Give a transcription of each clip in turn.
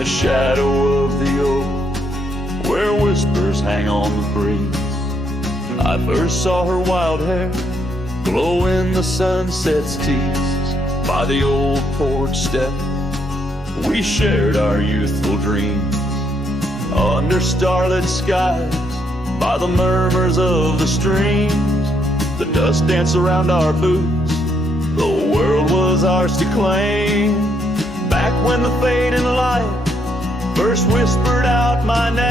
the shadow of the oak, where whispers hang on the breeze. I first saw her wild hair glow in the sunset's teased by the old porch step. We shared our youthful dreams under starlit skies, by the murmurs of the streams. The dust danced around our boots, the world was ours to claim. Back when the fading light first whispered out my name.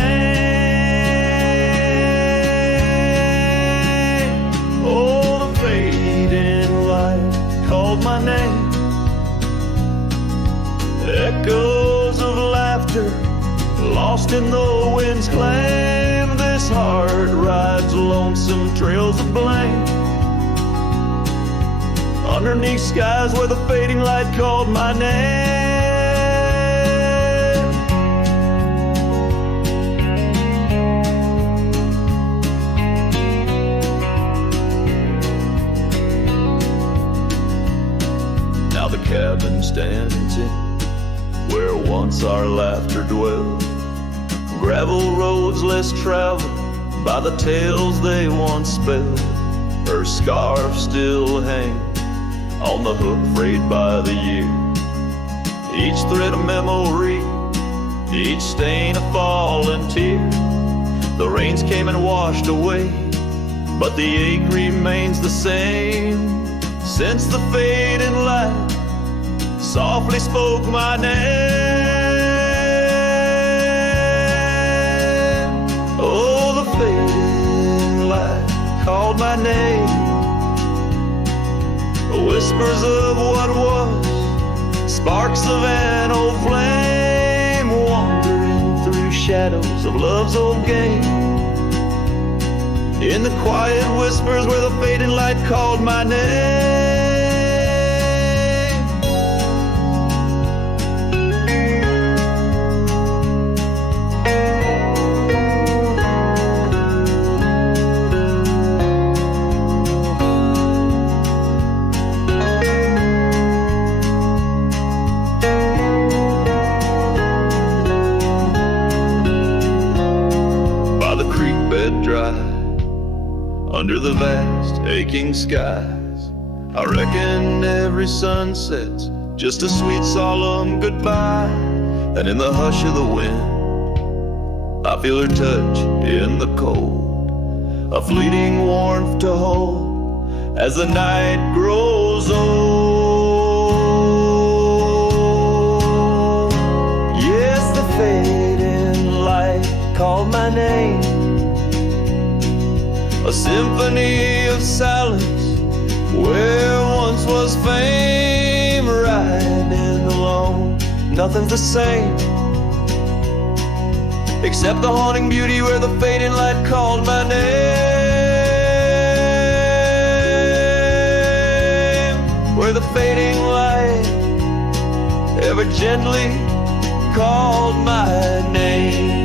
Oh, the fading light called my name. Echoes of laughter lost in the wind's claim. This heart rides lonesome trails of blame, underneath skies where the fading light called my name. Now the cabin stands in where once our laughter dwelled, gravel roads less traveled by the tales they once spelled. Her scarf still hangs on the hook frayed by the year, each thread a memory, each stain a fallen tear. The rains came and washed away, but the ache remains the same. Since the fading light softly spoke my name. Oh, the fading light called my name. Whispers of what was, sparks of an old flame, wandering through shadows of love's old game. In the quiet whispers where the fading light called my name. Under the vast aching skies, I reckon every sunset's just a sweet solemn goodbye. And in the hush of the wind, I feel her touch in the cold, a fleeting warmth to hold as the night grows old. Yes, the fading light called my name. A symphony of silence where once was fame. Riding alone, nothing's the same except the haunting beauty where the fading light called my name. Where the fading light ever gently called my name.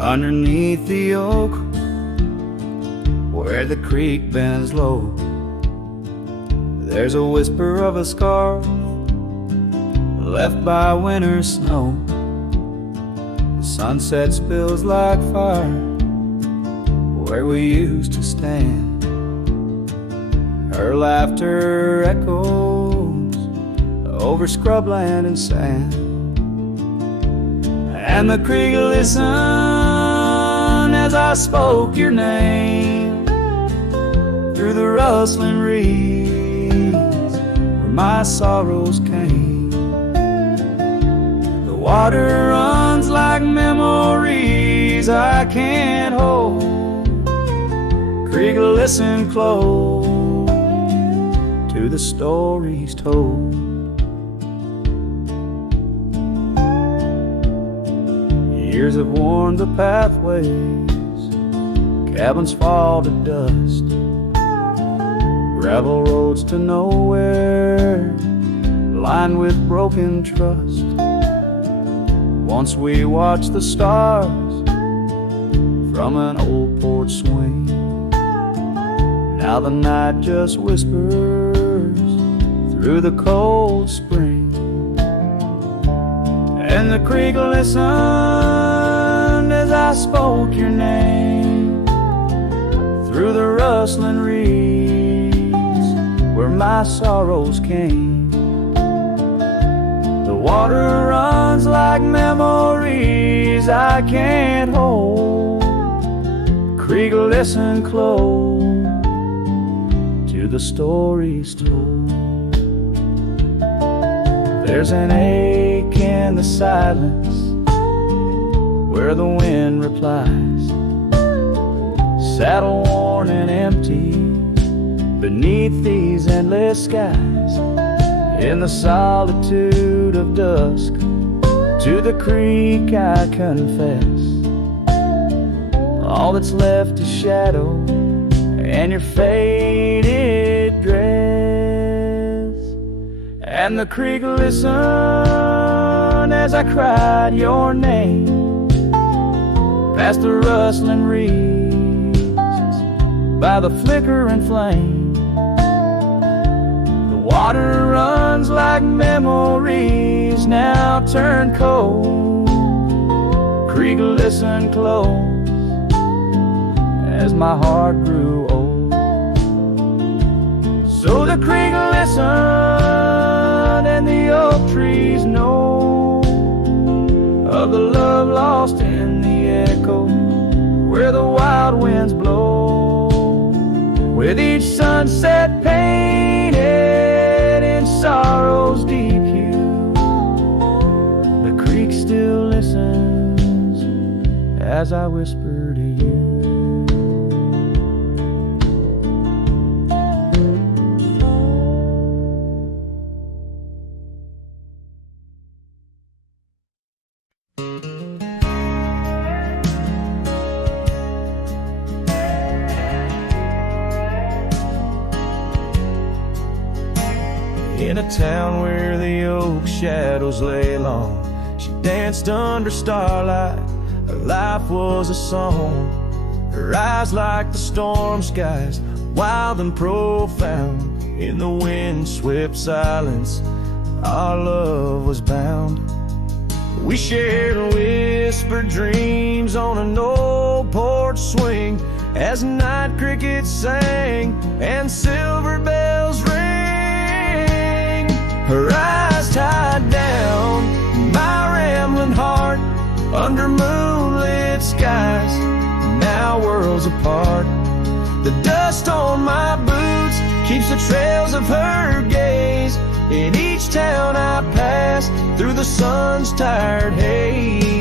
Underneath the oak, where the creek bends low, there's a whisper of a scar left by winter snow. The sunset spills like fire where we used to stand. Her laughter echoes over scrubland and sand, and the creek listened as I spoke your name through the rustling reeds where my sorrows came. The water runs like memories I can't hold, creek, listen close to the stories told. Years have worn the pathways, cabins fall to dust, gravel roads to nowhere, lined with broken trust. Once we watched the stars from an old porch swing. Now the night just whispers through the cold spring. And the creek listened as I spoke your name through the rustling reeds where my sorrows came. The water runs like memories I can't hold. Creek, listen close to the stories told. There's an ache in the silence where the wind replies, saddle worn and empty beneath these endless skies. In the solitude of dusk, to the creek I confess, all that's left is shadow and your faded dress. And the creek listened as I cried your name past the rustling reeds by the flickering flame. The water runs like memories now turn cold. Creek, listen close as my heart grew old. So the creek listened and the oak trees know of the love lost in the echo where the wild winds blow, with each sunset painted in sorrow's deep hue. The creek still listens as I whisper to you. In a town where the oak shadows lay long, she danced under starlight. Her life was a song. Her eyes like the storm skies, wild and profound. In the wind-swept silence, our love was bound. We shared whispered dreams on an old porch swing as night crickets sang and silver bells rang. Her eyes tied down my rambling heart under moonlit skies, now worlds apart. The dust on my boots keeps the trails of her gaze in each town I pass through the sun's tired haze.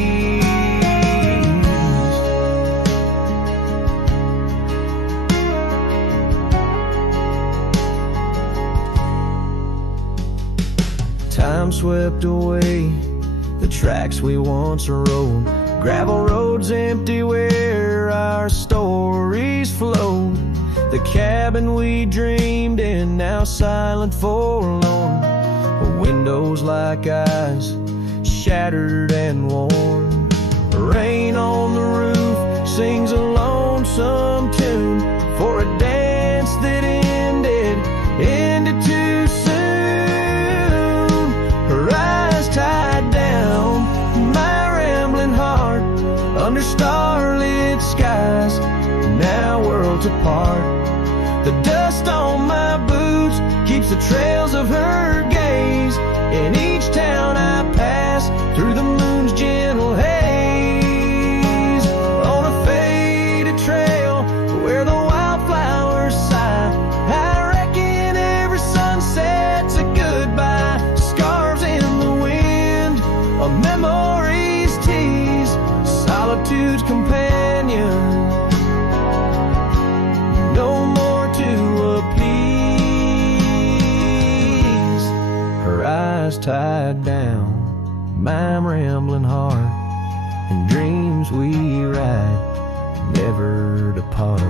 Time swept away the tracks we once rode, gravel roads empty where our stories flowed. The cabin we dreamed in now silent, forlorn, windows like eyes shattered and worn. Rain on the roof sings a lonesome tune for a dance that ended too soon. Her eyes tied down my rambling heart under starlit skies, now worlds apart. The dust on my boots keeps the trails of her gaze in each town I pass through the moon's gentle haze. On a faded trail where the wildflowers sigh, I reckon every sunset's a goodbye. Scars in the wind, a memory's tease, solitude's companion. eyes tied down, my rambling heart, and dreams we ride never depart.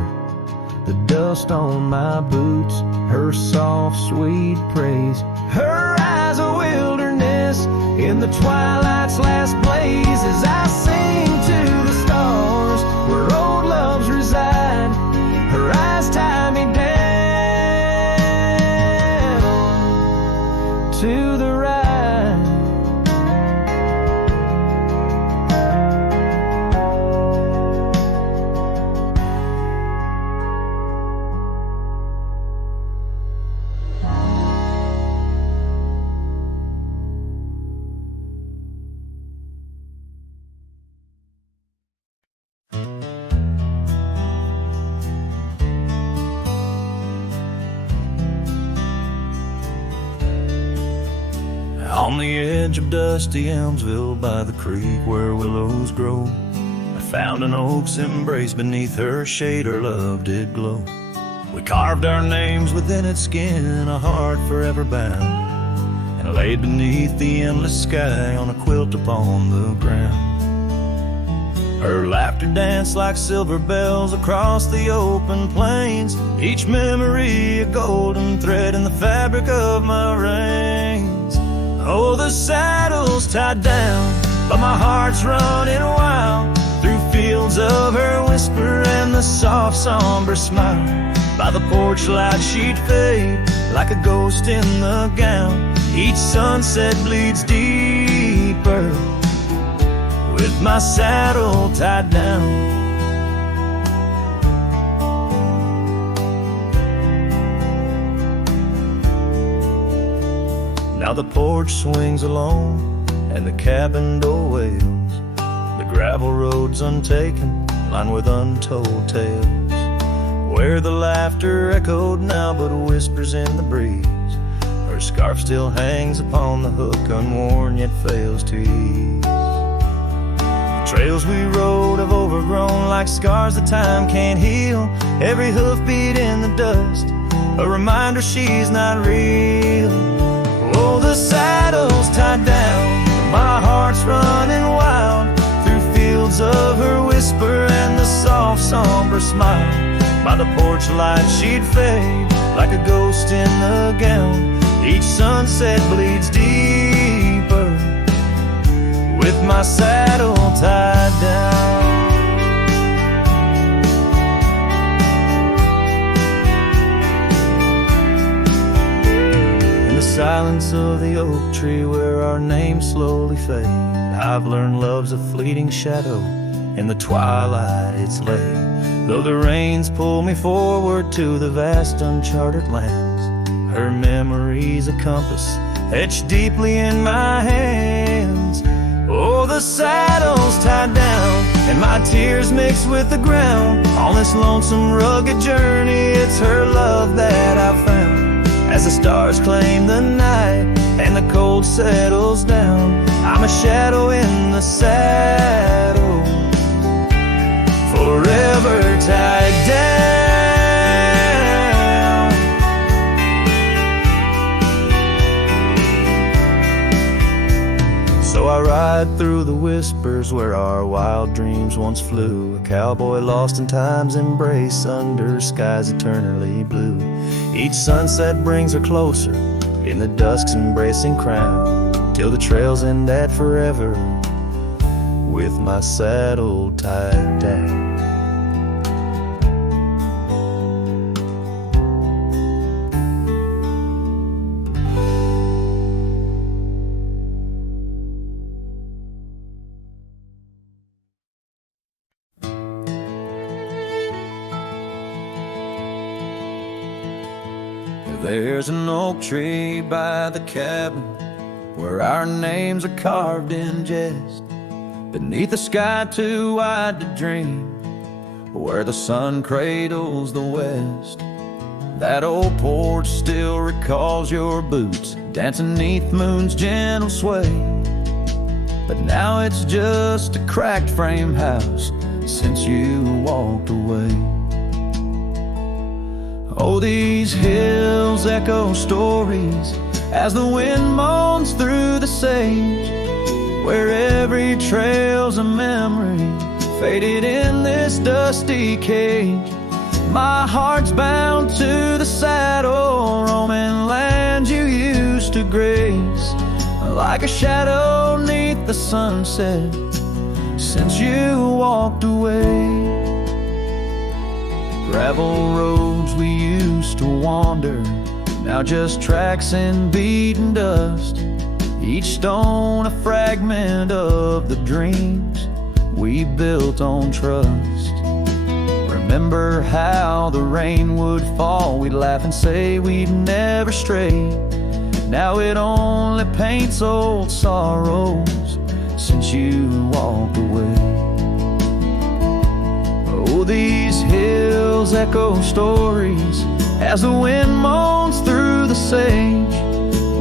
The dust on my boots, her soft sweet praise, her eyes a wilderness in the twilight's last blaze. As I sing to the stars where old loves reside, her eyes tie me down to the ride. On the edge of dusty Elmsville by the creek where willows grow, I found an oak's embrace. Beneath her shade her love did glow. We carved our names within its skin, a heart forever bound, and laid beneath the endless sky on a quilt upon the ground. Her laughter danced like silver bells across the open plains, each memory a golden thread in the fabric of my reins. Oh, the saddle's tied down, but my heart's running wild through fields of her whisper and the soft somber smile. By the porch light she'd fade like a ghost in the gown. Each sunset bleeds deeper with my saddle tied down. Now the porch swings alone and the cabin door wails. The gravel road's untaken, lined with untold tales, where the laughter echoed now but whispers in the breeze. Her scarf still hangs upon the hook, unworn yet fails to ease. The trails we rode have overgrown like scars that time can't heal. Every hoofbeat in the dust, a reminder she's not real. Oh, the saddle's tied down, my heart's running wild through fields of her whisper and the soft somber smile. By the porch light she'd fade like a ghost in the gown. Each sunset bleeds deeper with my saddle tied down. In the silence of the oak tree where our names slowly fade, I've learned love's a fleeting shadow. In the twilight it's late, though the rains pull me forward to the vast uncharted lands. Her memory's a compass etched deeply in my hands. Oh, the saddle's tied down and my tears mix with the ground. On this lonesome rugged journey, it's her love that I've found. As the stars claim the night and the cold settles down, I'm a shadow in the saddle, forever tied down. So I ride through the whispers where our wild dreams once flew, a cowboy lost in time's embrace under skies eternally blue. Each sunset brings her closer in the dusk's embracing crown, till the trails end at forever with my saddle tied down. There's an oak tree by the cabin where our names are carved in jest, beneath a sky too wide to dream, where the sun cradles the west. That old porch still recalls your boots dancing neath moon's gentle sway, but now it's just a cracked frame house since you walked away. Oh, these hills echo stories as the wind moans through the sage, where every trail's a memory faded in this dusty cage. My heart's bound to the saddle, roaming land you used to grace, like a shadow neath the sunset since you walked away. Gravel roads we used to wander, now just tracks and beaten dust, each stone a fragment of the dreams we built on trust. Remember how the rain would fall, we'd laugh and say we'd never stray. Now it only paints old sorrows since you walked away. Oh, these hills echo stories as the wind moans through the sage,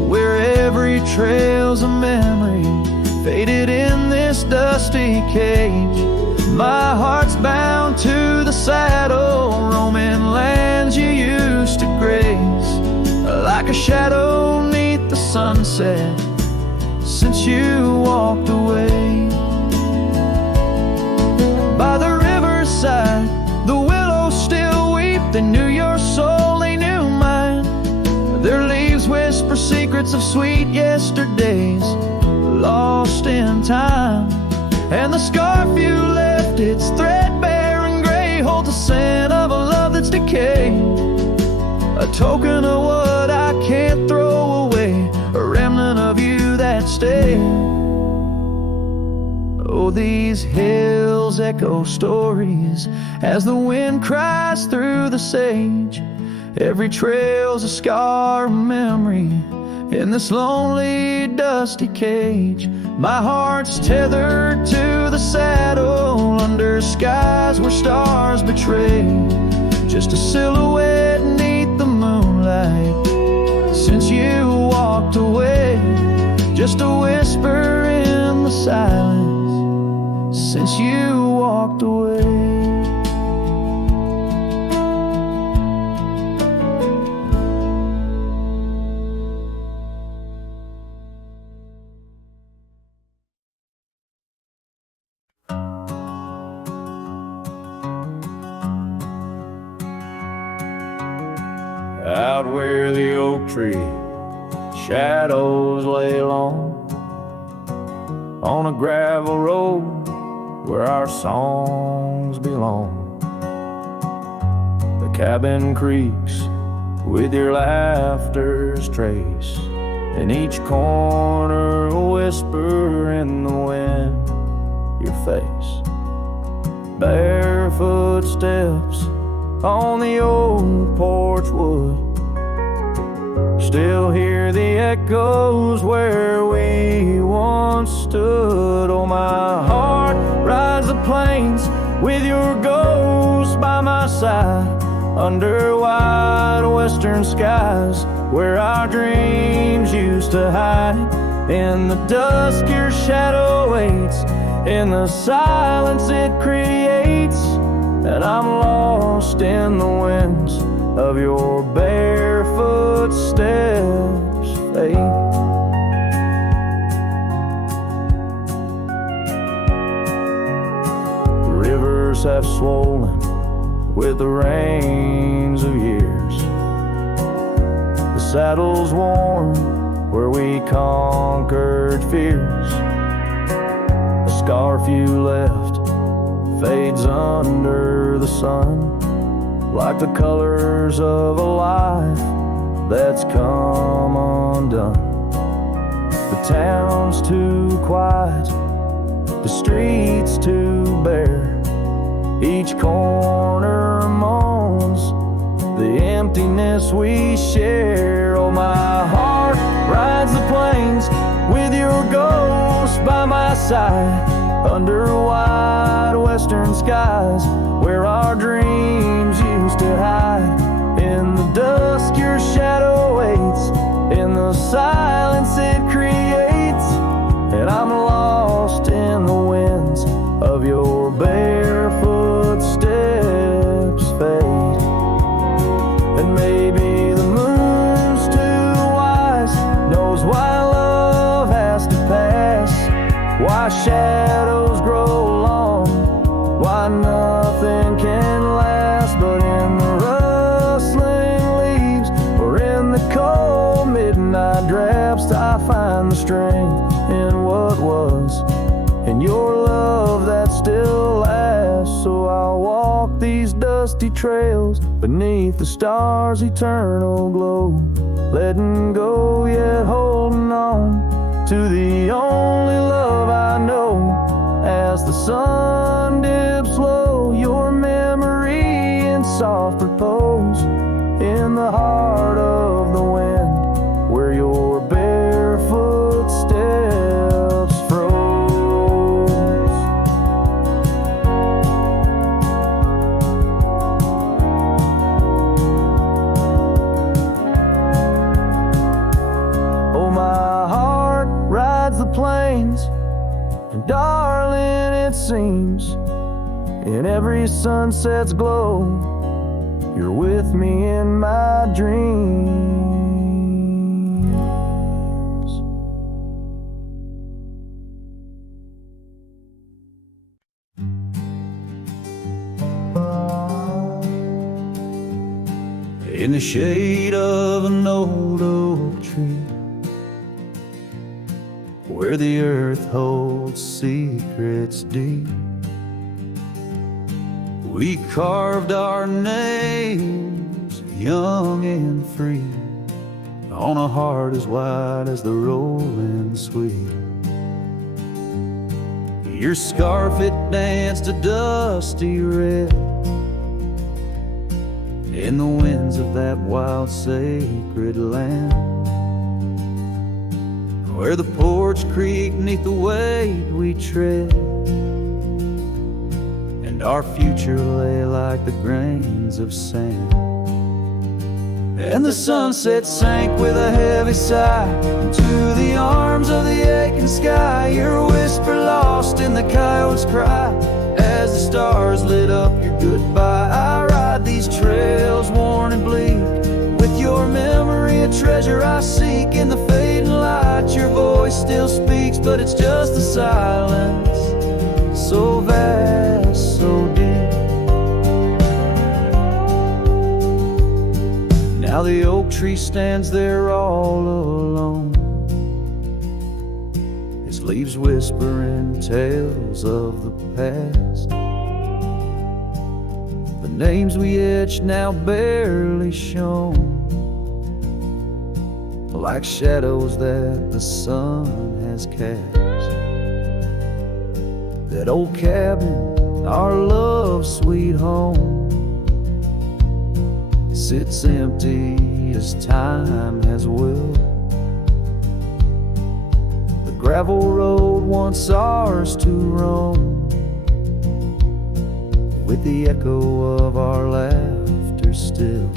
where every trail's a memory faded in this dusty cage. My heart's bound to the saddle, roaming lands you used to graze, like a shadow neath the sunset since you walked away. By the riverside, the willows still weep. They knew your soul, they knew mine. Their leaves whisper secrets of sweet yesterdays lost in time. And the scarf you left, it's threadbare and gray, holds the scent of a love that's decayed, a token of what I can't throw away, a remnant of you that stayed. Oh, these hills echo stories as the wind cries through the sage. Every trail's a scar, a memory in this lonely, dusty cage. My heart's tethered to the saddle under skies where stars betray, just a silhouette beneath the moonlight since you walked away, just a whisper in the silence since you walked away. Out where the oak tree shadows lay long, on a gravel road where our songs belong. The cabin creaks with your laughter's trace, in each corner a whisper in the wind, your face. Barefoot steps on the old porch wood, still hear the echoes where we once stood. Oh, my heart rides the plains with your ghost by my side, under wide western skies where our dreams used to hide. In the dusk your shadow waits, in the silence it creates, and I'm lost in the winds of your barefoot steps, fate. The rivers have swollen with the rains of years, the saddle's worn where we conquered fears. The scarf you left fades under the sun, like the colors of a life that's come undone. The town's too quiet, the streets too bare, each corner moans the emptiness we share. Oh, my heart rides the plains with your ghost by my side, under wide western skies where our dreams used to hide. In the dusk your shadow waits, in the silence it creates, and I'm lost in the winds of your barefoot steps, fate. And maybe the moon's too wise why shadows grow long, why nothing can last but in the rustling leaves or in the cold midnight drafts. I find the strength in what was, in your love that still lasts. So I'll walk these dusty trails beneath the stars' eternal glow, letting go yet holding on to the only love I know. As the sun dips low, your memory in soft repose in the heart of the wind, where your barefoot steps froze. Oh, my heart rides the plains, and darling, it seems in every sunset's glow, you're with me in my dreams. In the shade of an old oak tree, where the earth holds secrets deep, we carved our names young and free on a heart as wide as the rolling sweet. Your scarf, it danced a dusty red in the winds of that wild sacred land, where the porch creaked neath the weight we tread, and our future lay like the grains of sand. And the sunset sank with a heavy sigh into the arms of the aching sky, your whisper lost in the coyote's cry as the stars lit up your goodbye. I ride these trails worn and bleak, with your memory a treasure I seek. In the fading light your voice still speaks, but it's just a silence so vast, so deep. Now the oak tree stands there all alone, its leaves whispering tales of the past. The names we etched now barely shown, like shadows that the sun has cast. That old cabin, our love's sweet home, sits empty as time has willed. The gravel road once ours to roam, with the echo of our laughter still.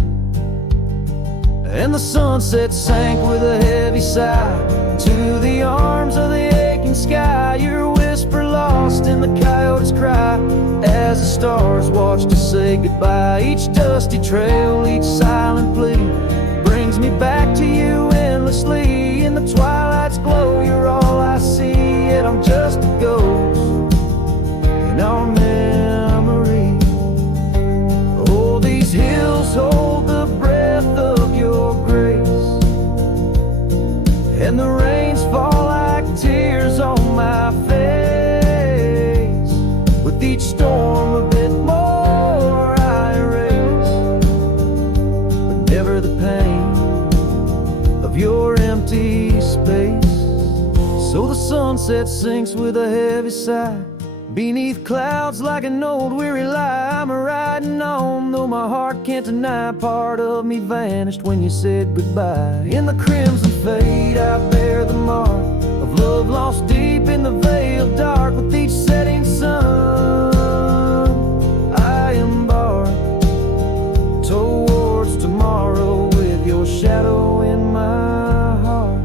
And the sunset sank with a heavy sigh to the arms of the aching sky, your whisper lost in the coyote's cry as the stars watched us say goodbye. Each dusty trail, each silent plea brings me back to you endlessly. In the twilight's glow, you're all I see, yet I'm just a ghost in our memory. Oh, these hills hold the breath of your grace, and the rains fall like tears on my face. With each storm a bit more I erase, but never the pain of your empty space. So the sunset sinks with a heavy sigh beneath clouds like an old weary lie. I'm riding on, though my heart can't deny part of me vanished when you said goodbye. In the crimson fade I bear the mark of love lost deep in the veil dark. With each setting sun I embark towards tomorrow, with your shadow in my heart.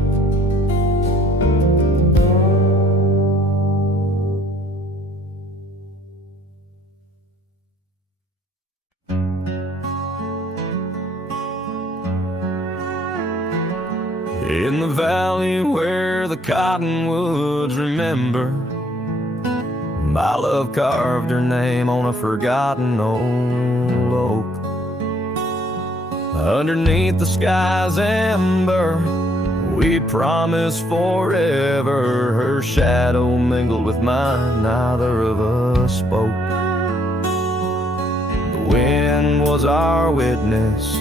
In the valley where the cottonwoods remember My love carved her name on a forgotten old oak. Underneath the sky's amber, we promised forever. Her shadow mingled with mine, neither of us spoke. The wind was our witness,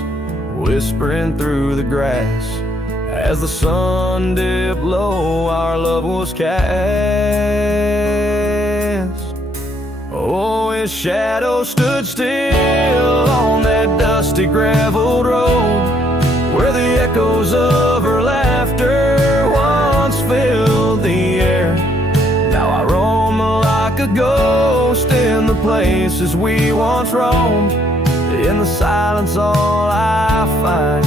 whispering through the grass. As the sun dipped low, our love was cast. Oh, his shadow stood still on that dusty graveled road, where the echoes of her laughter once filled the air. Now I roam like a ghost in the places we once roamed. In the silence all I find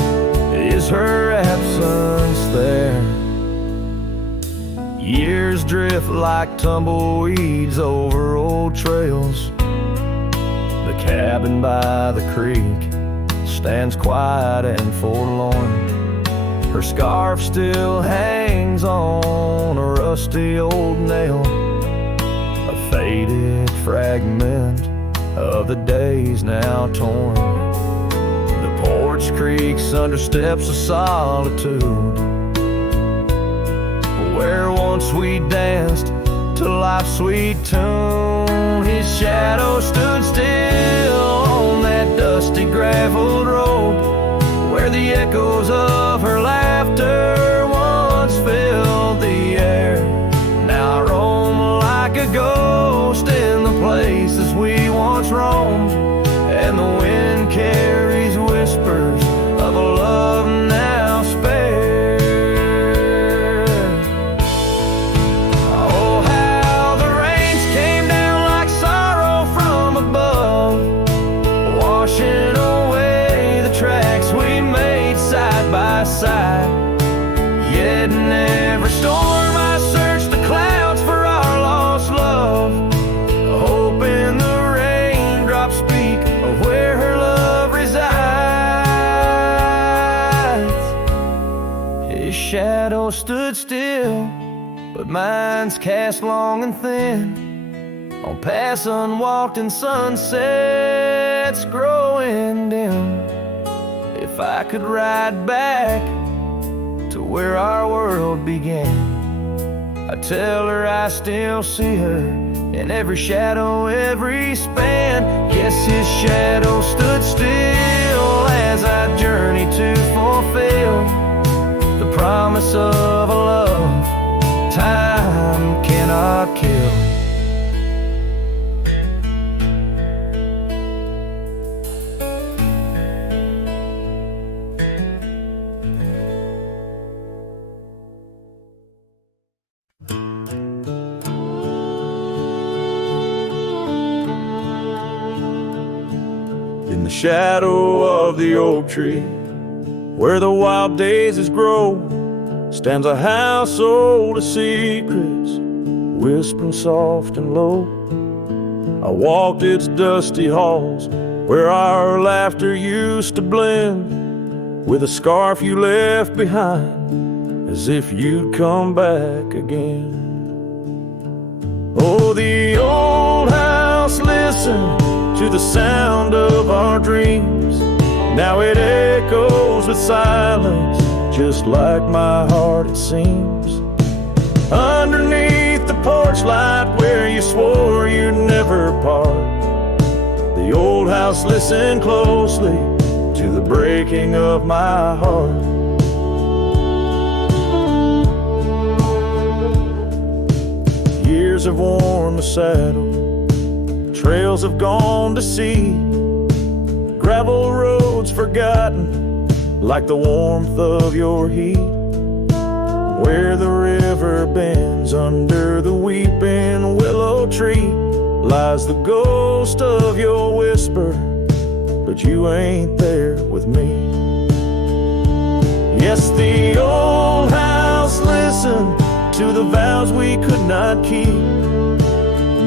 is her absence there. Years drift like tumbleweeds over old trails. The cabin by the creek stands quiet and forlorn. Her scarf still hangs on a rusty old nail, a faded fragment of the days now torn. The porch creaks under steps of solitude, where once we danced to life's sweet tune. His shadow stood still on that dusty graveled road, where the echoes of her laughter once filled the air. Now I roam like a ghost in the places we once roamed, and the wind carries whispers of a love now spared. Oh, how the rains came down like sorrow from above, washing away the tracks we made side by side. Yet in every storm I searched the clouds for our lost love, hoping the raindrops speak of where her love resides. His shadow stood still, but mine's cast long and thin on paths unwalked and sunsets growing dim. If I could ride back to where our world began, I tell her I still see her in every shadow, every span. Yes, his shadow stood still as I journeyed to fulfill the promise of a love time cannot kill. In the shadow of the oak tree, where the wild daisies grow, stands a house old of secrets, whispering soft and low. I walked its dusty halls, where our laughter used to blend with a scarf you left behind, as if you'd come back again. Oh, the old house listened to the sound of our dreams. Now it echoes with silence, just like my heart it seems. Underneath the porch light where you swore you'd never part, the old house listened closely to the breaking of my heart. Years have worn the saddle, trails have gone to seed, gravel roads forgotten like the warmth of your heat. Where the river bends under the weeping willow tree lies the ghost of your whisper, but you ain't there with me. Yes, the old house listened to the vows we could not keep.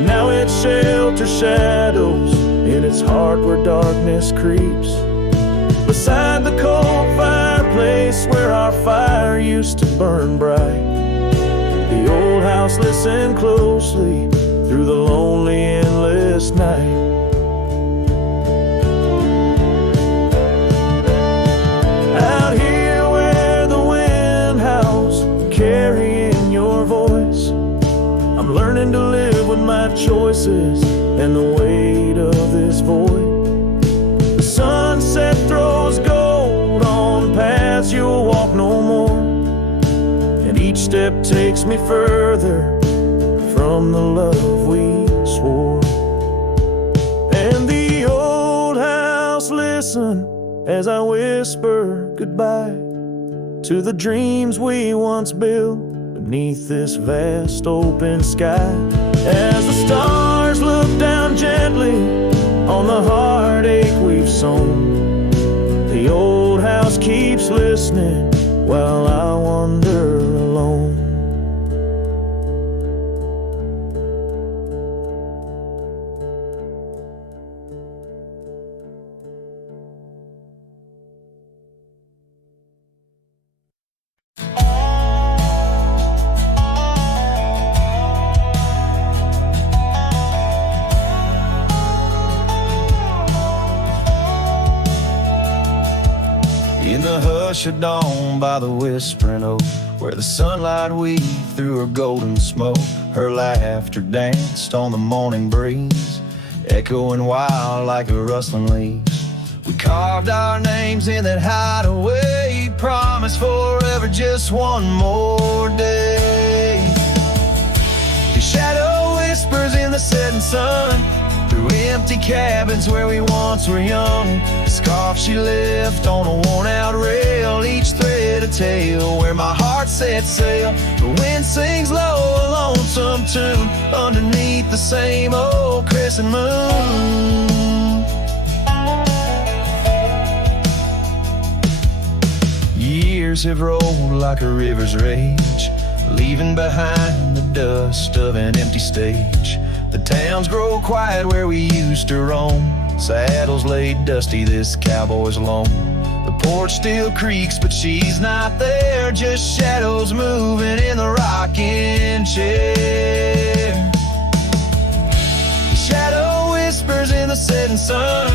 Now it shelters shadows in its heart where darkness creeps. Beside the cold fireplace where our fire used to burn bright, the old house listened closely through the lonely endless night. Out here where the wind howls, carrying your voice, I'm learning to live with my choices and the weight of this void. The sunset throws gold on paths you'll walk no more, and each step takes me further from the love we swore. And the old house listen as I whisper goodbye to the dreams we once built beneath this vast open sky. As the stars look down gently on the heartache we've sown, the old house keeps listening while I wander alone. In the hush of dawn by the whispering oak, where the sunlight weaved through her golden smoke, her laughter danced on the morning breeze, echoing wild like a rustling leaf. We carved our names in that hideaway, promised forever just one more day. Your shadow whispers in the setting sun, through empty cabins where we once were young. The scarf she left on a worn-out rail, each thread a tale where my heart set sail. The wind sings low a lonesome tune underneath the same old crescent moon. Years have rolled like a river's rage, leaving behind the dust of an empty stage. The towns grow quiet where we used to roam, saddles laid dusty, this cowboy's alone. The porch still creaks, but she's not there, just shadows moving in the rocking chair. The shadow whispers in the setting sun,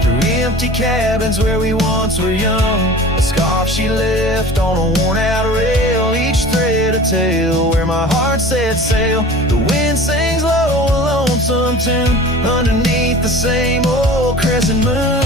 through empty cabins where we once were young. A scarf she left on a worn-out rail, each thread a tale where my heart set sail. The wind sings low a lonesome tune underneath the same old crescent moon.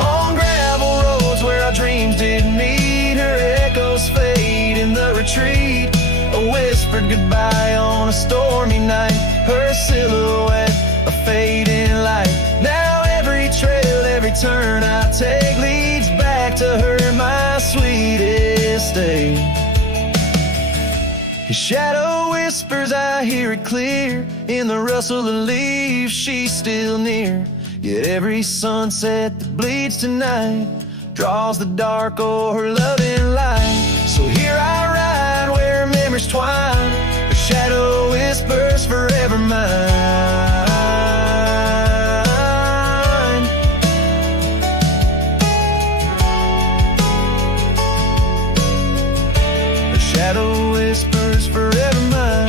On gravel roads where our dreams didn't meet, her echoes fade in the retreat. A whispered goodbye on a stormy night, her silhouette a fading light. Now every trail, every turn I take leads back to her, my sweetest day. His shadow whispers, I hear it clear, in the rustle of leaves she's still near. Yet every sunset that bleeds tonight draws the dark o'er her loving light. So here I ride where memories twine, her shadow whispers forever mine. Her shadow whispers forever mine.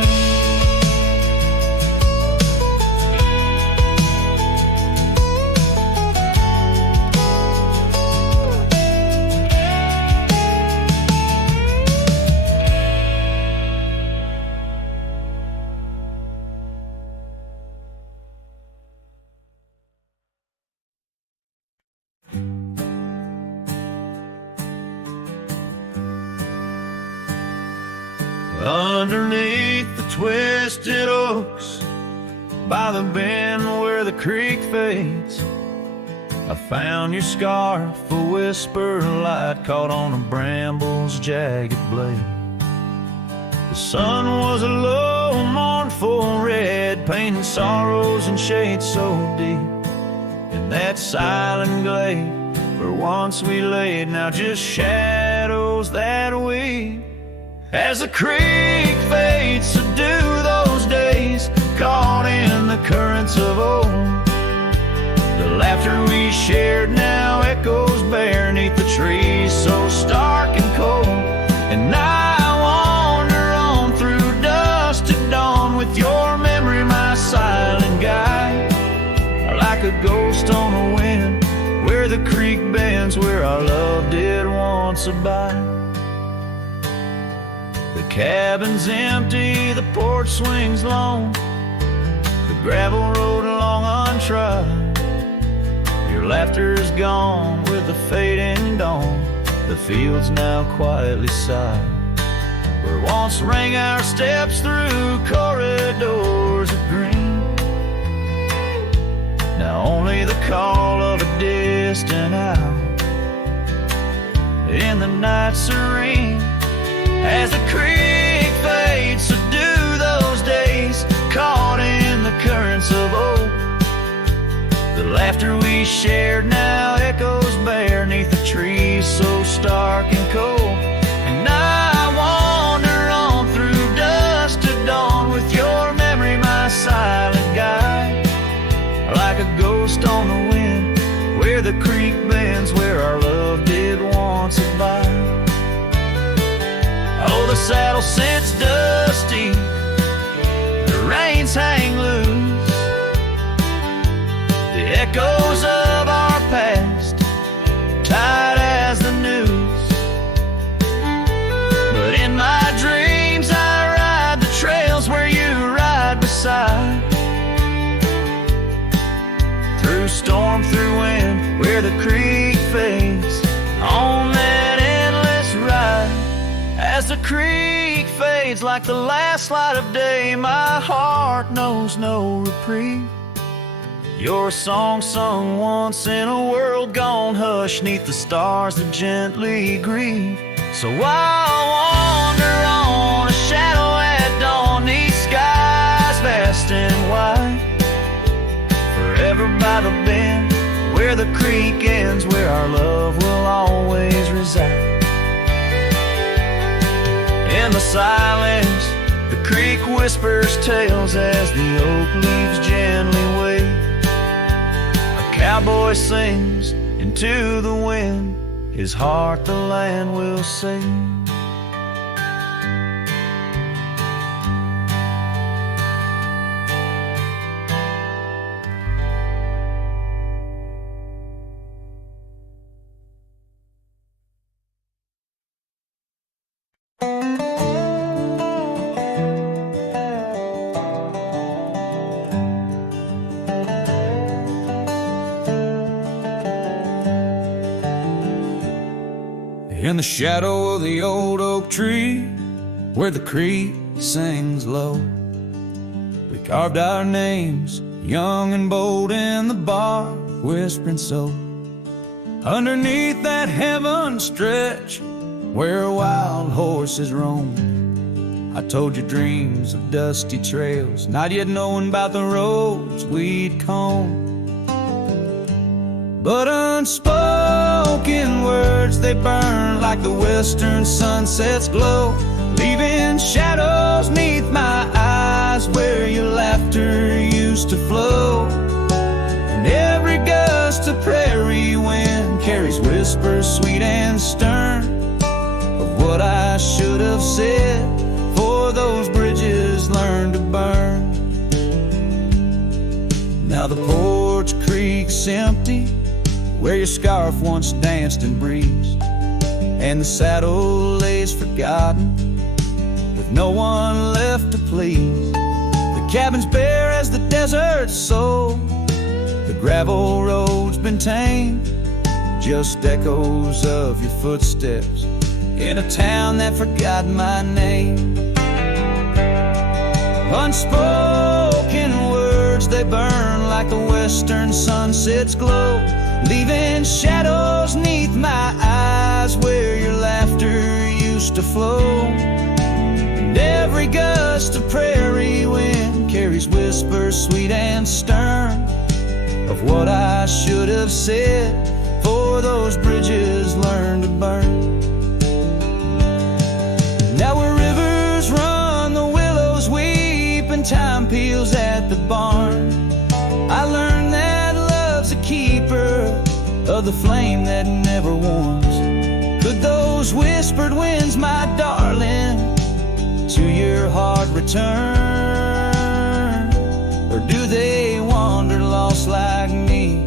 Underneath the twisted oaks, by the bend where the creek fades, I found your scarf, a whisper light caught on a bramble's jagged blade. The sun was a low, mournful red, painting sorrows in shades so deep. In that silent glade where once we laid, now just shadows that weep. As the creek fades to do those days, caught in the currents of old, the laughter we shared now echoes beneath the trees so stark and cold. And I wander on through dusk to dawn with your memory, my silent guide, like a ghost on the wind where the creek bends, where our love did once abide. The cabin's empty, the porch swings lone, the gravel road along untried. Your laughter's gone with the fading dawn, the fields now quietly sigh. Where once rang our steps through corridors of green, now only the call of a distant owl in the night serene. As the creek fades, so do those days caught in the currents of old. The laughter we shared now echoes beneath the trees so stark and cold. And I wander on through dusk to dawn with your memory, my silent guide, like a ghost on the wind where the creek bends, where our love did once abide. Oh, the saddle sits dusty, the reins hang loose, the echoes of our past tight as the news. But in my dreams I ride the trails where you ride beside, through storm, through wind, where the creek fades, on that endless ride. As the creek fades like the last light of day, my heart knows no reprieve. Your song sung once in a world gone hush, neath the stars that gently grieve. So I'll wander on, a shadow at dawn, neath skies vast and wide, forever by the bend where the creek ends, where our love will always reside. In the silence, the creek whispers tales as the oak leaves gently wave. A cowboy sings into the wind, his heart the land will sing. In the shadow of the old oak tree, where the creek sings low, we carved our names, young and bold, in the bark, whispering so. Underneath that heaven stretch, where wild horses roam, I told you dreams of dusty trails, not yet knowing about the roads we'd comb. But unspoken words, they burn like the western sunset's glow, leaving shadows neath my eyes where your laughter used to flow. And every gust of prairie wind carries whispers sweet and stern of what I should have said, for those bridges learned to burn. Now the porch creek's empty, where your scarf once danced and breezed, and the saddle lays forgotten with no one left to please. The cabin's bare as the desert's soul, the gravel road's been tamed, just echoes of your footsteps in a town that forgot my name. Unspoken words, they burn like the western sunset's glow, leaving shadows neath my eyes where your laughter used to flow. And every gust of prairie wind carries whispers sweet and stern of what I should have said, for those bridges learned to burn. Now where rivers run, the willows weep, and time peels at the barn, I learned that love's a keeper of the flame that never warms. Could those whispered winds, my darling, to your heart return? Or do they wander lost like me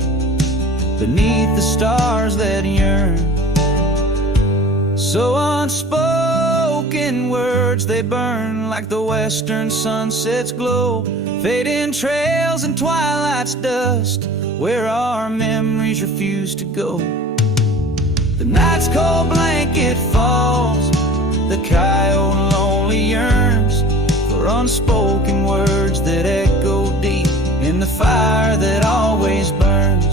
beneath the stars that yearn? So unspoken words, they burn like the western sunset's glow, fading trails and twilight's dust where our memories refuse to go. The night's cold blanket falls, the coyote lonely yearns for unspoken words that echo deep in the fire that always burns.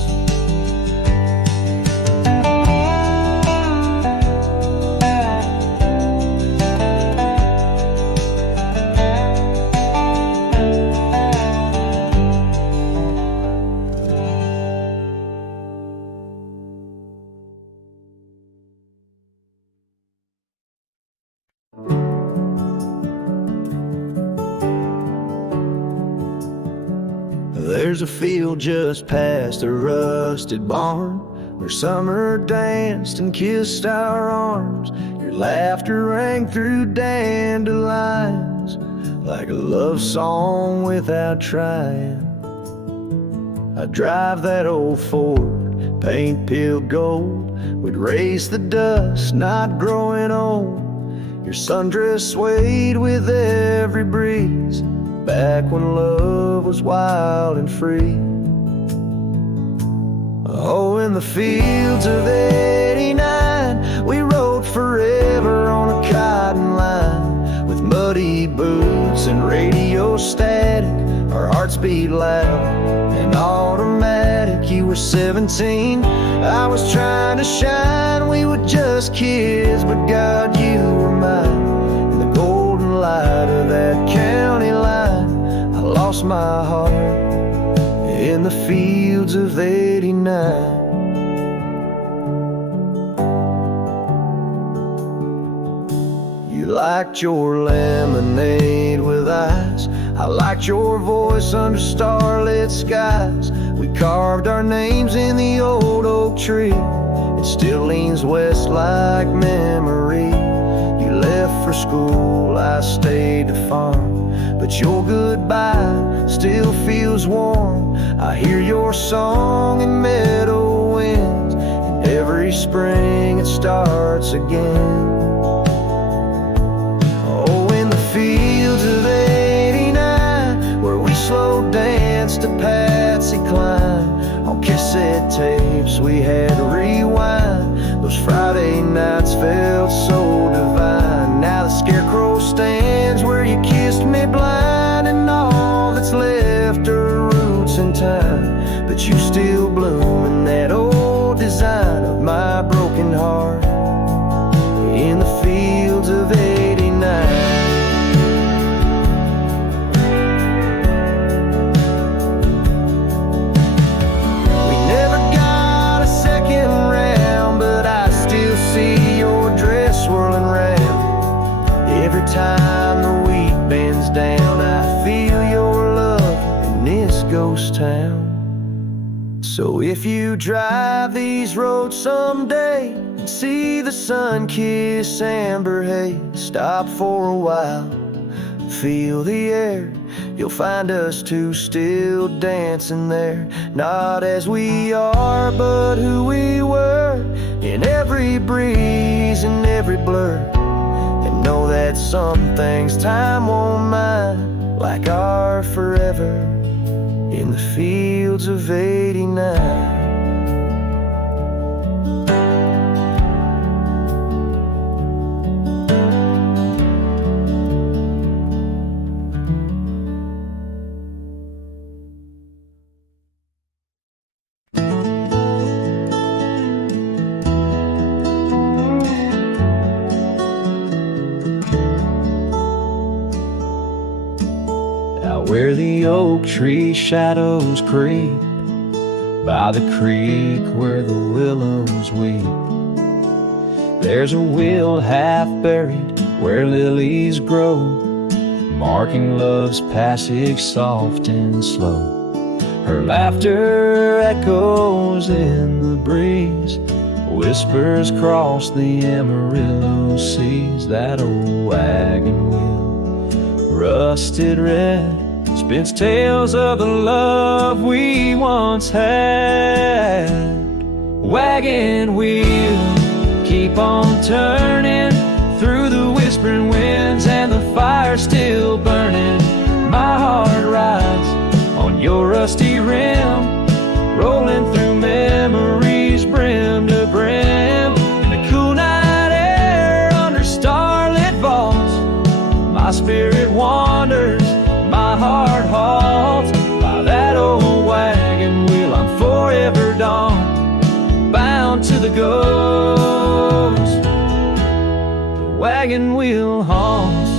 There's a field just past a rusted barn where summer danced and kissed our arms. Your laughter rang through dandelions like a love song without trying. I'd drive that old Ford, paint peeled gold, we'd race the dust, not growing old. Your sundress swayed with every breeze, back when love was wild and free. Oh, in the fields of '89, we rode forever on a cotton line, with muddy boots and radio static, our hearts beat loud and automatic. You were 17, I was trying to shine, we were just kids, but God, you were mine. In the golden light of that county line, I lost my heart in the fields of '89. You liked your lemonade with ice, I liked your voice under starlit skies. We carved our names in the old oak tree, it still leans west like memory. You left for school, I stayed to farm, but your goodbye still feels warm. I hear your song in meadow winds, and every spring it starts again. Oh, in the fields of '89, where we slow danced to Patsy Cline, on cassette tapes we had to rewind. Those Friday nights felt so divine. Now the scarecrow stands where you kissed me blind, and all that's left are roots in time, but you still bloom in that old design of my broken heart in the fields of '89. Swirling round every time the wheat bends down. I feel your love in this ghost town. So if you drive these roads someday and see the sun-kissed amber haze, stop for a while, feel the air. You'll find us two still dancing there, not as we are, but who we were, in every breeze and every blur. And know that some things time won't mind, like our forever in the fields of '89. Where the oak tree shadows creep, by the creek where the willows weep, there's a wheel half buried where lilies grow, marking love's passage soft and slow. Her laughter echoes in the breeze, whispers cross the Amarillo seas. That old wagon wheel, rusted red, spins tales of the love we once had. Wagon wheel, keep on turning through the whispering winds, and the fire still burning. My heart rides on your rusty rim, rolling through memories brim to brim. In the cool night air under starlit vaults, my spirit wanders, my heart halts. By that old wagon wheel I'm forever dawn, bound to the ghost. The wagon wheel haunts.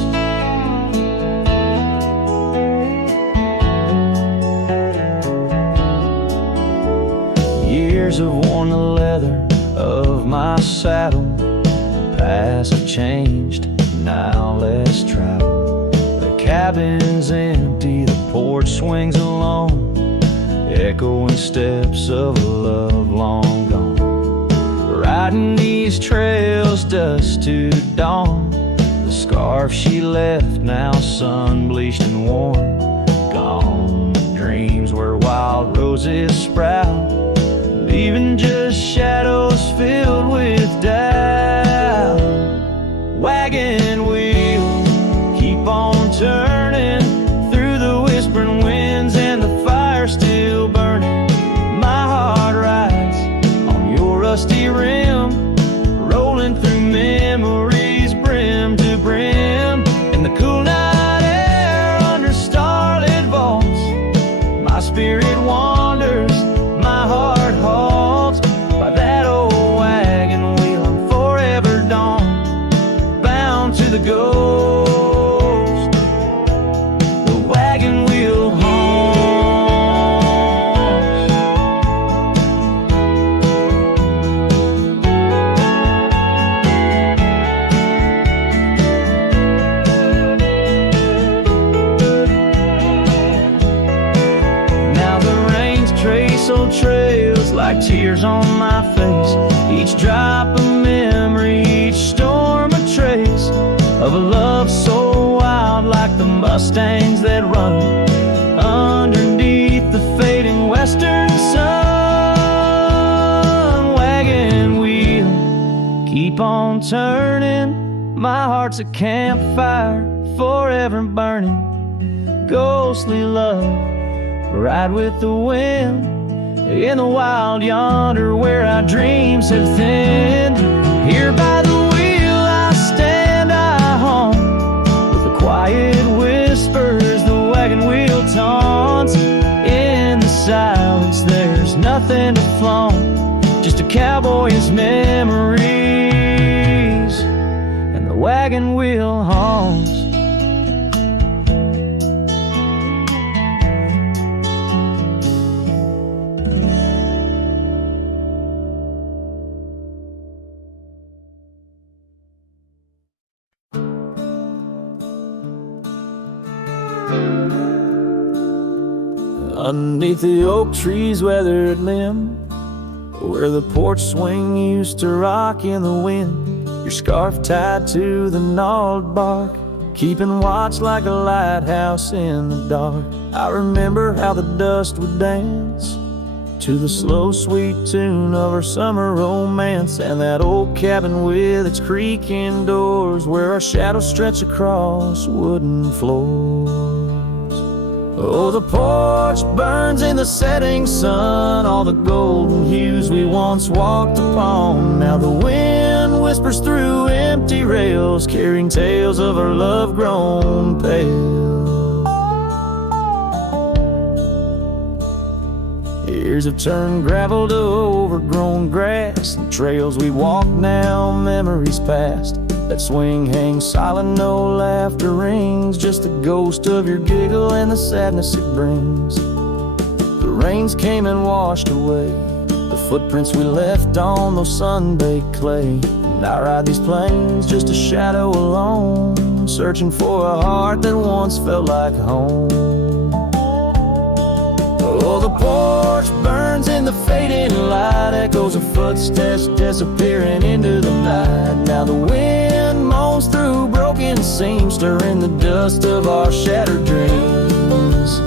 Years have worn the leather of my saddle, paths have changed, now let's travel. The cabin's empty, the porch swings alone, echoing steps of a love long gone. Riding these trails dusk to dawn, the scarf she left now sun-bleached and worn. Gone dreams where wild roses sprout, leaving just shadows filled with doubt. Wagon wheel, keep on turning through the whispering winds, and the fire still burning. My heart rides on your rusty rim, rolling through memories brim to brim. In the cool night air under starlit vaults, my spirit wanders, my heart halts. By that old wagon wheel I'm forever dawn, bound to the ghost. The wagon wheel haunts. Now the rains trace old trails like tears on my face, each drop a memory, each storm a trace of a love so wild, like the Mustangs that run underneath the fading western sun. Wagon wheel, keep on turning, my heart's a campfire forever burning. Ghostly love, ride with the wind in the wild yonder where our dreams have thinned. Here by the wheel I stand, I haunt with the quiet whispers the wagon wheel taunts. In the silence there's nothing to flaunt, just a cowboy's memories, and the wagon wheel haunts. Underneath the oak tree's weathered limb, where the porch swing used to rock in the wind, your scarf tied to the gnarled bark, keeping watch like a lighthouse in the dark. I remember how the dust would dance to the slow sweet tune of our summer romance, and that old cabin with its creaking doors where our shadows stretch across wooden floors. Oh, the porch burns in the setting sun, all the golden hues we once walked upon. Now the wind whispers through empty rails, carrying tales of our love grown pale. Years have turned gravel to overgrown grass, and trails we walk now, memories past. That swing hangs silent, no laughter rings, just the ghost of your giggle and the sadness it brings. The rains came and washed away the footprints we left on those sun-baked clay, and I ride these plains just a shadow alone, searching for a heart that once felt like home. Oh, Oh, the porch burns in the fading light, echoes of footsteps disappearing into the night. Now the wind moans through broken seams, stirring the dust of our shattered dreams.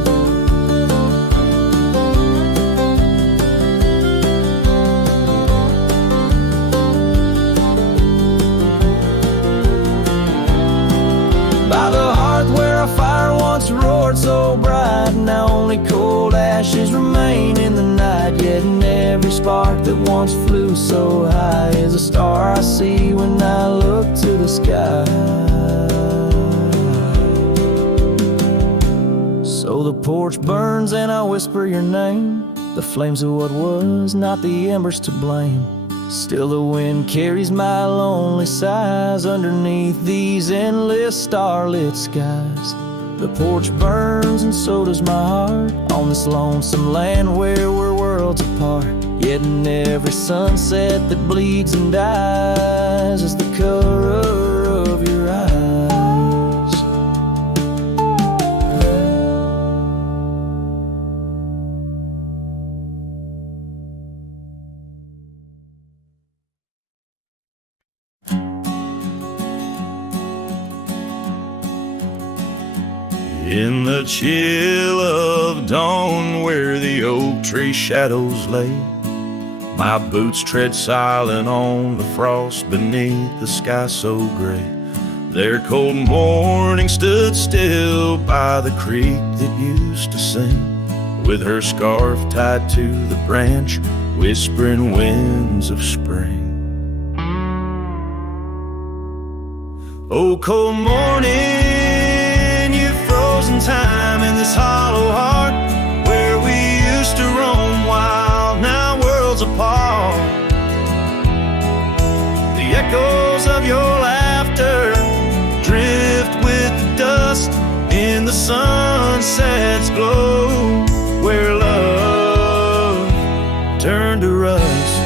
By the hearth where a fire once roared so bright, now only cold ashes remain in the night. Yet in every spark that once flew so high is a star I see when I look to the sky. So the porch burns and I whisper your name, the flames of what was, not the embers to blame. Still the wind carries my lonely sighs underneath these endless starlit skies. The porch burns and so does my heart on this lonesome land where we're worlds apart. Yet in every sunset that bleeds and dies is the color of your eyes. In the chill of dawn where the oak tree shadows lay, my boots tread silent on the frost beneath the sky so gray. Their cold morning stood still by the creek that used to sing, with her scarf tied to the branch, whispering winds of spring. Oh, cold morning, time in this hollow heart where we used to roam wild, now worlds apart. The echoes of your laughter drift with the dust in the sunset's glow, where love turned to rust.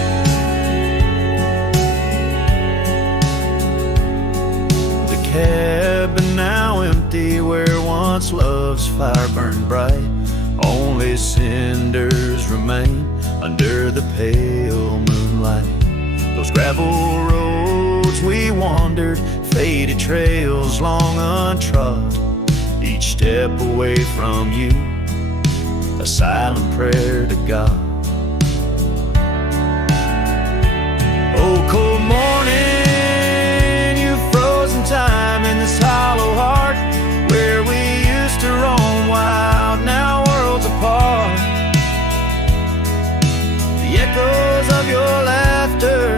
The cabin now empty where once love's fire burned bright, only cinders remain under the pale moonlight. Those gravel roads we wandered, faded trails long untrod, each step away from you, a silent prayer to God. Oh, cold morning, you've frozen time in this hollow heart where we used to roam wild, now worlds apart. The echoes of your laughter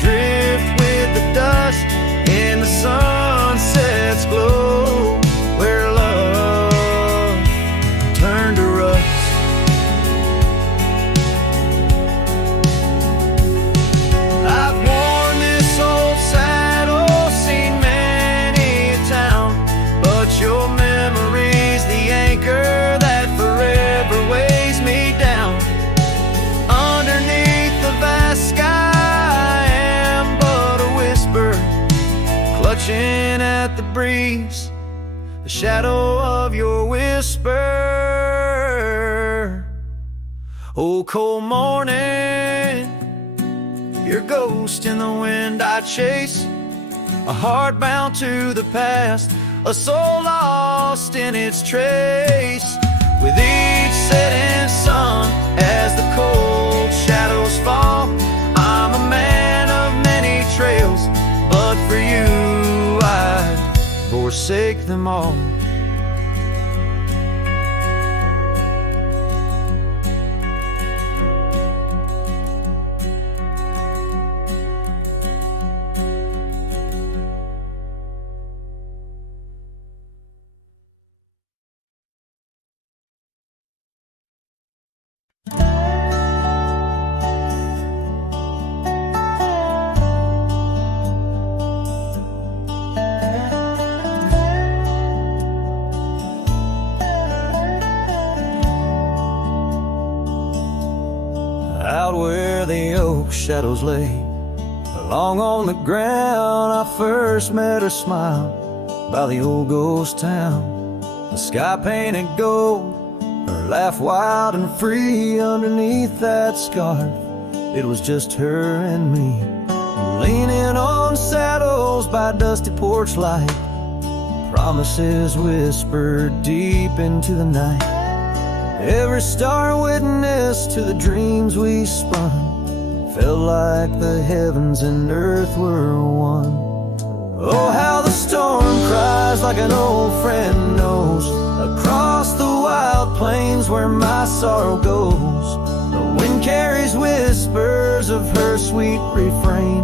drift with the dust in the sunset's glow, where love turned to rust. I've worn this old saddle, seen many a town, but your memory's the anchor that forever weighs me down. Underneath the vast sky I am but a whisper, clutching at the breeze, the shadow of your whisper. Oh, cold morning, your ghost in the wind I chase, a heart bound to the past, a soul lost in its trace. With each setting sun, as the cold shadows fall, I'm a man of many trails, but for you I'd forsake them all. Out where the oak shadows lay, along on the ground I first met her smile, by the old ghost town. The sky painted gold, Her laugh wild and free underneath that scarf. It was just her and me, leaning on saddles by dusty porch light. Promises whispered deep into the night. Every star witness to the dreams we spun. Felt like the heavens and earth were one. Oh, how the storm cries like an old friend knows, across the wild plains where my sorrow goes. The wind carries whispers of her sweet refrain.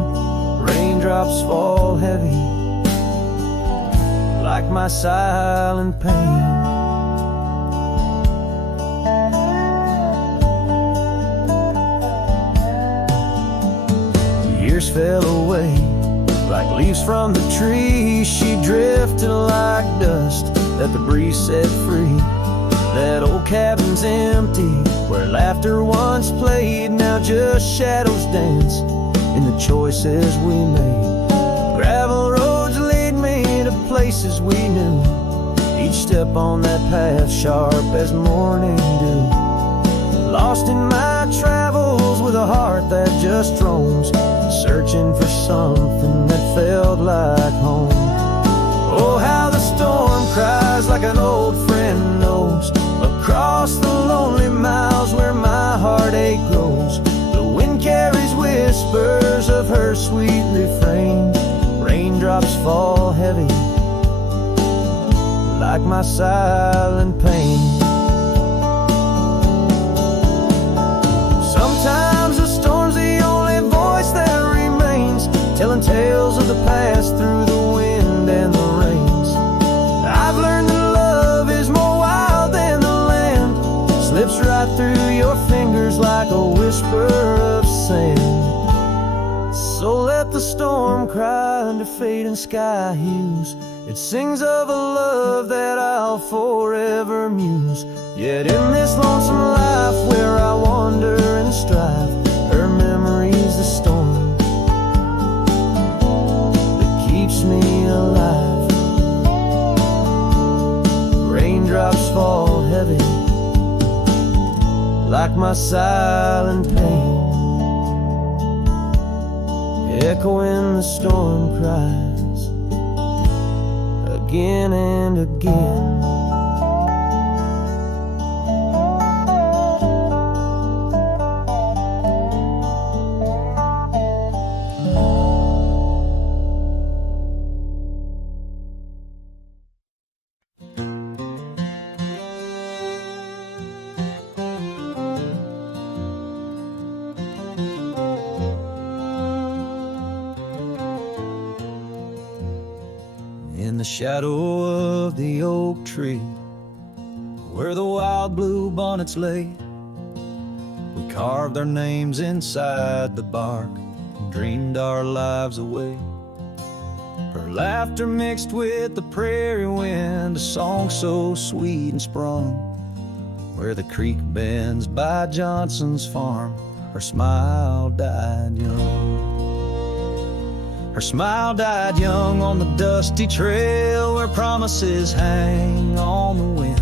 Raindrops fall heavy like my silent pain. Years fell away like leaves from the tree. She drifted like dust that the breeze set free. That old cabin's empty, where laughter once played. Now just shadows dance in the choices we made. Gravel roads lead me to places we knew. Each step on that path sharp as morning dew. Lost in my travels with a heart that just roams, searching for something that felt like home. Oh, how the storm cries like an old friend knows, across the lonely miles where my heartache grows. The wind carries whispers of her sweet refrain. Raindrops fall heavy like my silent pain. Sometimes the storm's the only voice that remains, telling tales of the past through the wind and the rains. I've learned that love is more wild than the land, slips right through your fingers like a whisper of sand. So let the storm cry under fading sky hues. It sings of a love that I'll forever muse. Yet in this lonesome life where I wander and strive, her memory's the storm that keeps me alive. Raindrops fall heavy like my silent pain, echoing the storm cries again and again. In the shadow of the oak tree, where the wild blue bonnets lay, we carved our names inside the bark and dreamed our lives away. Her laughter mixed with the prairie wind, a song so sweet and sprung, where the creek bends by Johnson's farm. Her smile died young. Her smile died young on the dusty trail where promises hang on the wind.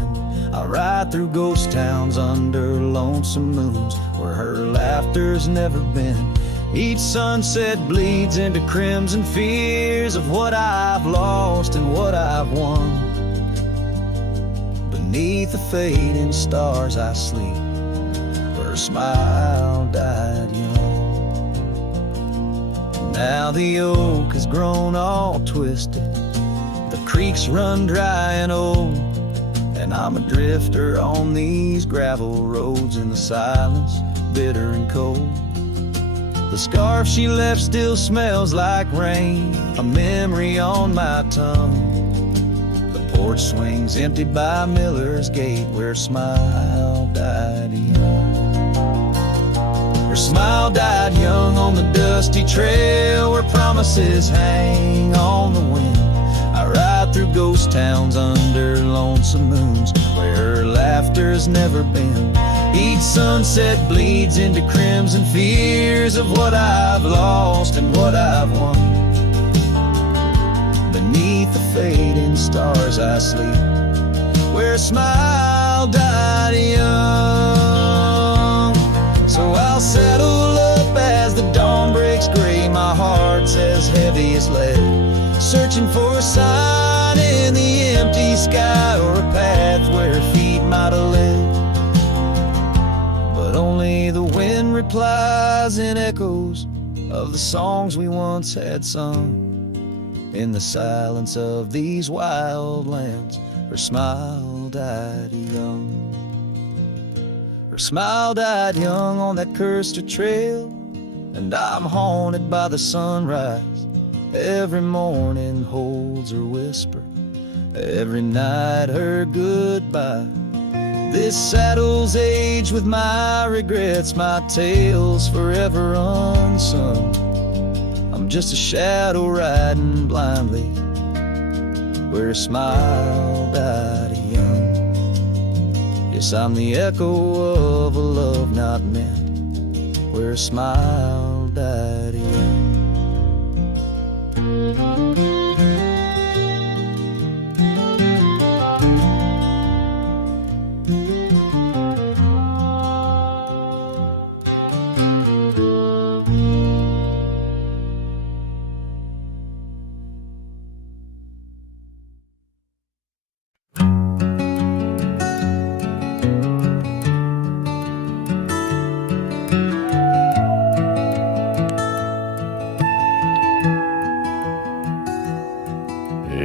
I ride through ghost towns under lonesome moons where her laughter's never been. Each sunset bleeds into crimson fears of what I've lost and what I've won. Beneath the fading stars I sleep, her smile died young. Now the oak has grown all twisted, the creeks run dry and old, and I'm a drifter on these gravel roads in the silence, bitter and cold. The scarf she left still smells like rain, a memory on my tongue. The porch swings emptied by Miller's Gate where smile died young. Her smile died young on the dusty trail where promises hang on the wind. I ride through ghost towns under lonesome moons where her laughter's never been. Each sunset bleeds into crimson fears of what I've lost and what I've won. Beneath the fading stars I sleep, where a smile smile died young. So I'll settle up as the dawn breaks gray. My heart's as heavy as lead, searching for a sign in the empty sky, or a path where feet might have led. But only the wind replies in echoes of the songs we once had sung. In the silence of these wild lands, her smile died young. Her smile died young on that cursed trail, and I'm haunted by the sunrise. Every morning holds her whisper, every night her goodbye. This saddle's aged with my regrets, my tale's forever unsung. I'm just a shadow riding blindly where a smile died young. Yes, I'm the echo of a love not meant, where a smile died young.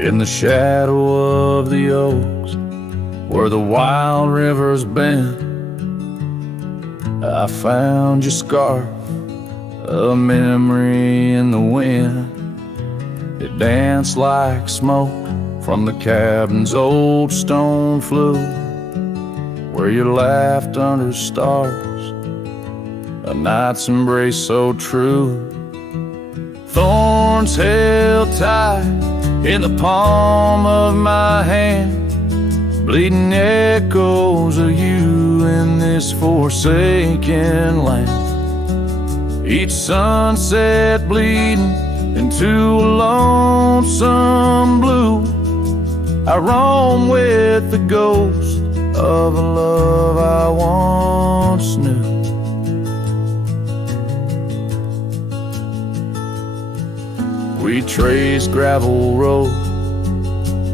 In the shadow of the oaks, where the wild rivers bend, I found your scarf, a memory in the wind. It danced like smoke from the cabin's old stone flue, where you laughed under stars, a night's embrace so true. Thorns held tight in the palm of my hand, bleeding echoes of you in this forsaken land. Each sunset bleeding into a lonesome blue, I roam with the ghost of a love I once knew. We trace gravel road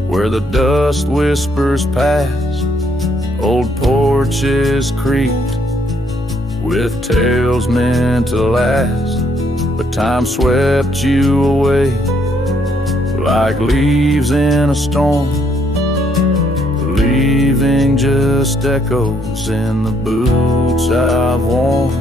where the dust whispers past, old porches creaked with tales meant to last. But time swept you away like leaves in a storm, leaving just echoes in the boots I've worn.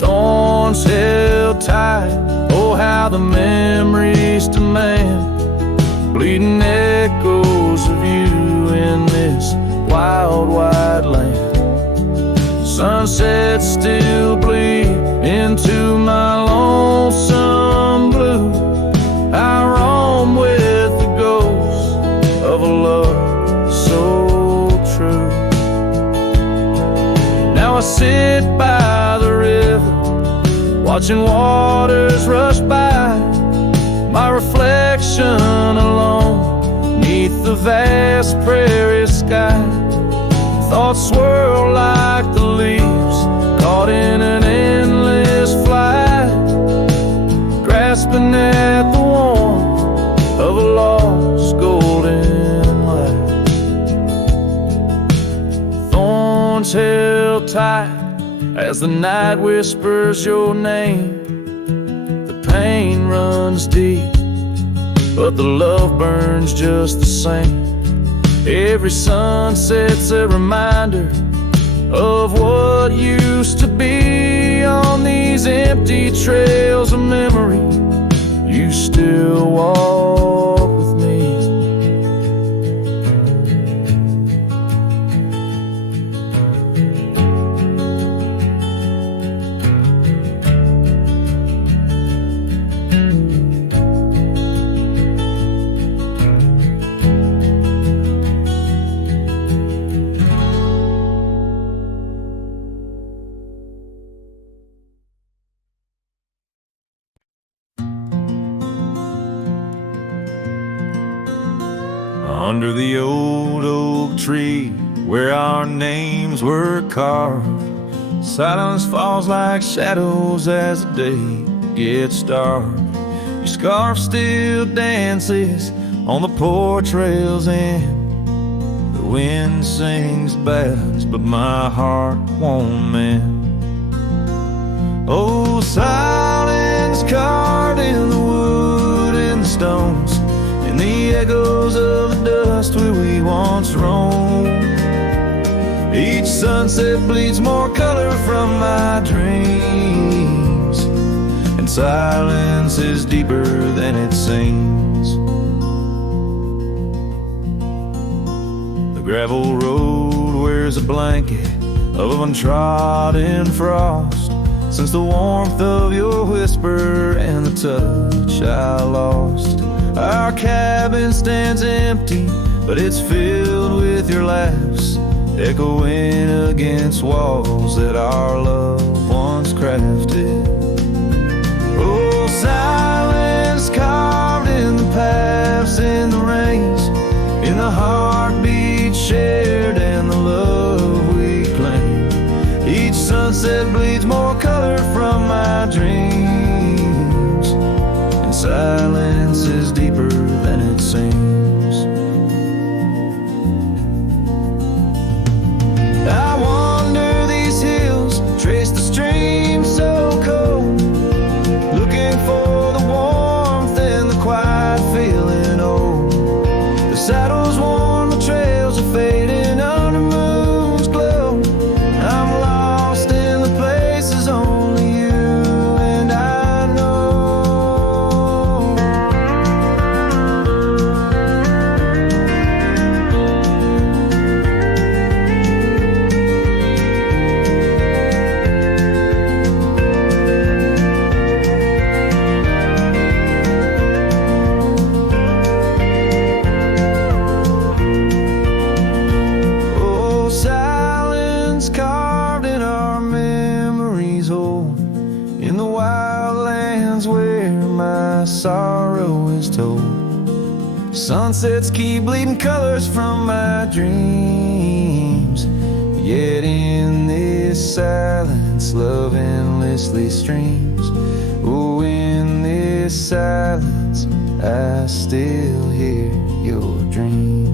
Thorns held tight, oh how the memories demand, bleeding echoes of you in this wild, wide land. Sunsets still bleed into my lonesome blue. I roam with the ghost of a love so true. Now I sit by the river, watching waters rush by, my reflection alone neath the vast prairie sky. Thoughts swirl like the leaves caught in an endless flight, grasping at the warmth of a lost golden light. Thorns held tight as the night whispers your name. The pain runs deep, but the love burns just the same. Every sunset's a reminder of what used to be. On these empty trails of memory, you still walk with me. Under the old oak tree where our names were carved. Silence falls like shadows as the day gets dark. Your scarf still dances on the porch rails and the wind sings ballads, but my heart won't mend. Oh, silence carved in the wood and the stones, and the echoes of the dust where we once roamed. Each sunset bleeds more color from my dreams, and silence is deeper than it seems. The gravel road wears a blanket of untrodden frost, since the warmth of your whisper and the touch I lost. Our cabin stands empty, but it's filled with your laughs, echoing against walls that our love once crafted. Oh, silence carved in the paths, in the rains, in the heartbeat shared and the love we claim. Each sunset bleeds more color from my dreams, and silence is deeper than it seems. I wander these hills, trace the stream so cold, looking for the warmth and the quiet feeling old. The saddle's worn, the trails are fading under moon's glow. I'm lost in the places only you and I know. Oh, silence carved in our memories hold, in the wild lands where my sorrow is told. Sunsets keep bleeding colors from my dreams, yet in this silence love endlessly streams. Oh, in this silence I still hear your dreams.